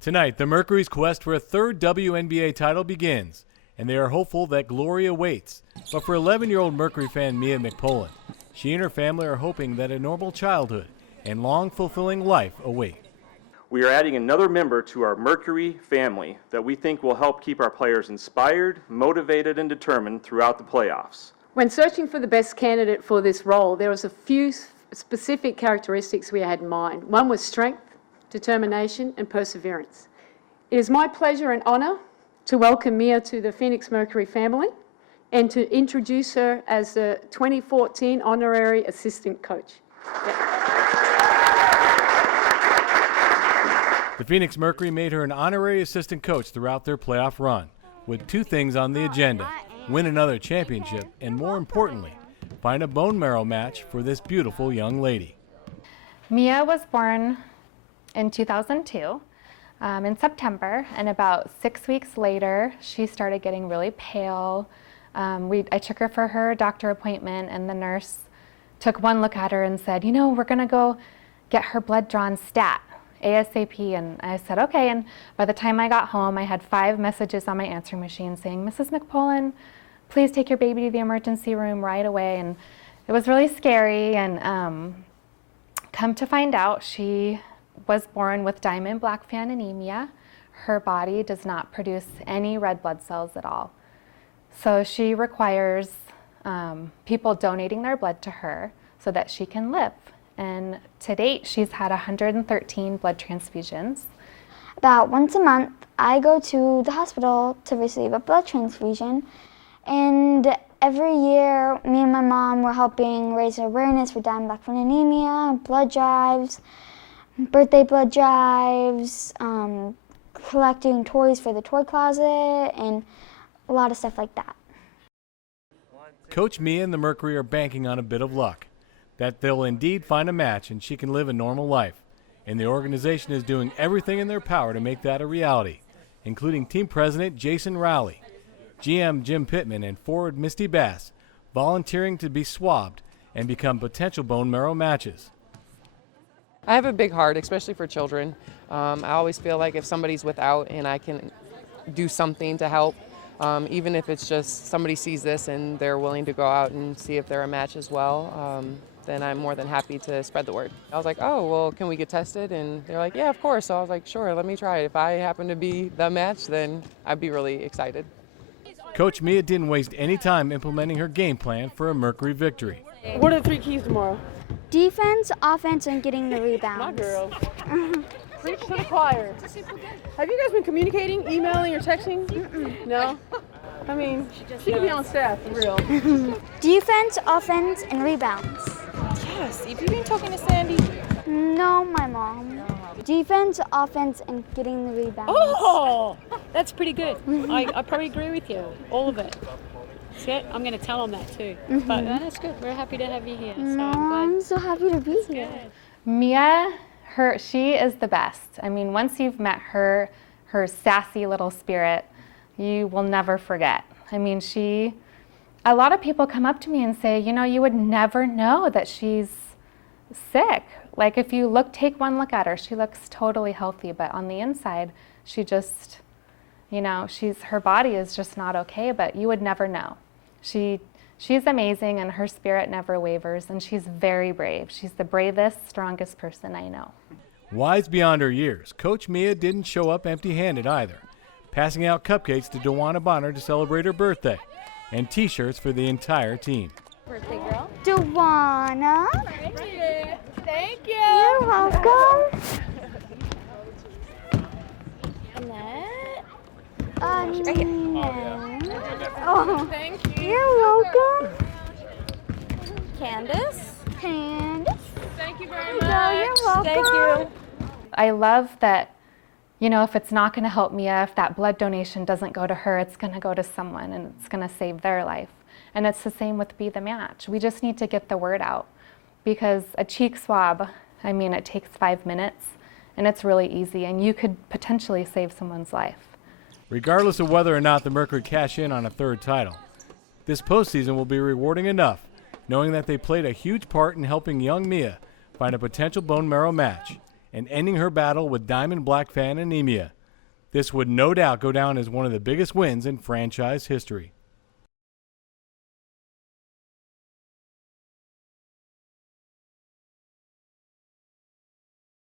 Tonight, the Mercury's quest for a third WNBA title begins, and they are hopeful that glory awaits. But for 11-year-old Mercury fan Mia McPolin, she and her family are hoping that a normal childhood and long, fulfilling life await. We are adding another member to our Mercury family that we think will help keep our players inspired, motivated, and determined throughout the playoffs. When searching for the best candidate for this role, there was a few specific characteristics we had in mind. One was strength, determination, and perseverance. It is my pleasure and honor to welcome Mia to the Phoenix Mercury family and to introduce her as the 2014 honorary assistant coach. The Phoenix Mercury made her an honorary assistant coach throughout their playoff run, with two things on the agenda: win another championship, and more importantly, find a bone marrow match for this beautiful young lady. Mia was born in 2002 in September, and about 6 weeks later, she started getting really pale. I took her for her doctor appointment, and the nurse took one look at her and said, you know, we're going to go get her blood drawn stat ASAP. And I said, okay. And by the time I got home, I had 5 messages on my answering machine saying, Mrs. McPolin, please take your baby to the emergency room right away. And it was really scary. And come to find out, she was born with diamond black fan anemia. Her body does not produce any red blood cells at all. So she requires people donating their blood to her so that she can live. And to date, she's had 113 blood transfusions. About once a month, I go to the hospital to receive a blood transfusion. And every year, me and my mom were helping raise awareness for diamond black fan anemia, blood drives, birthday blood drives, collecting toys for the toy closet, and a lot of stuff like that. Coach Mia and the Mercury are banking on a bit of luck, that they'll indeed find a match and she can live a normal life. And the organization is doing everything in their power to make that a reality, including team president Jason Rowley, GM Jim Pittman, and forward Misty Bass volunteering to be swabbed and become potential bone marrow matches. I have a big heart, especially for children. I always feel like if somebody's without and I can do something to help, even if it's just somebody sees this and they're willing to go out and see if they're a match as well, then I'm more than happy to spread the word. I was like, oh, well, can we get tested? And they're like, yeah, of course. So I was like, sure, let me try it. If I happen to be the match, then I'd be really excited. Coach Mia didn't waste any time implementing her game plan for a Mercury victory. What are the 3 keys tomorrow? Defense, offense, and getting the rebounds. My girl. Preach to the choir. Have you guys been communicating, emailing, or texting? No? I mean, she could be on staff, for real. Defense, offense, and rebounds. Yes. Have you been talking to Sandy? No, my mom. Defense, offense, and getting the rebounds. Oh, that's pretty good. I probably agree with you, all of it. See, I'm going to tell them that too. But that's good. We're happy to have you here. So I'm so happy to be here. Mia, she is the best. I mean, once you've met her sassy little spirit, you will never forget. I mean, a lot of people come up to me and say, you know, you would never know that she's sick. Like if you take one look at her, she looks totally healthy, but on the inside, she just, you know, her body is just not okay, but you would never know. She's amazing, and her spirit never wavers, and she's very brave. She's the bravest, strongest person I know. Wise beyond her years, Coach Mia didn't show up empty-handed either, passing out cupcakes to Dewana Bonner to celebrate her birthday, and T-shirts for the entire team. Birthday girl. Dewana. thank you. You're welcome. Oh, Thank you. you're welcome. Candace. Thank you very You're welcome. Thank you. I love that, you know, if it's not going to help Mia, if that blood donation doesn't go to her, it's going to go to someone and it's going to save their life. And it's the same with Be the Match. We just need to get the word out, because a cheek swab, I mean, it takes 5 minutes and it's really easy, and you could potentially save someone's life. Regardless of whether or not the Mercury cash in on a third title, this postseason will be rewarding enough, knowing that they played a huge part in helping young Mia find a potential bone marrow match and ending her battle with Diamond Black Fan anemia. This would no doubt go down as one of the biggest wins in franchise history.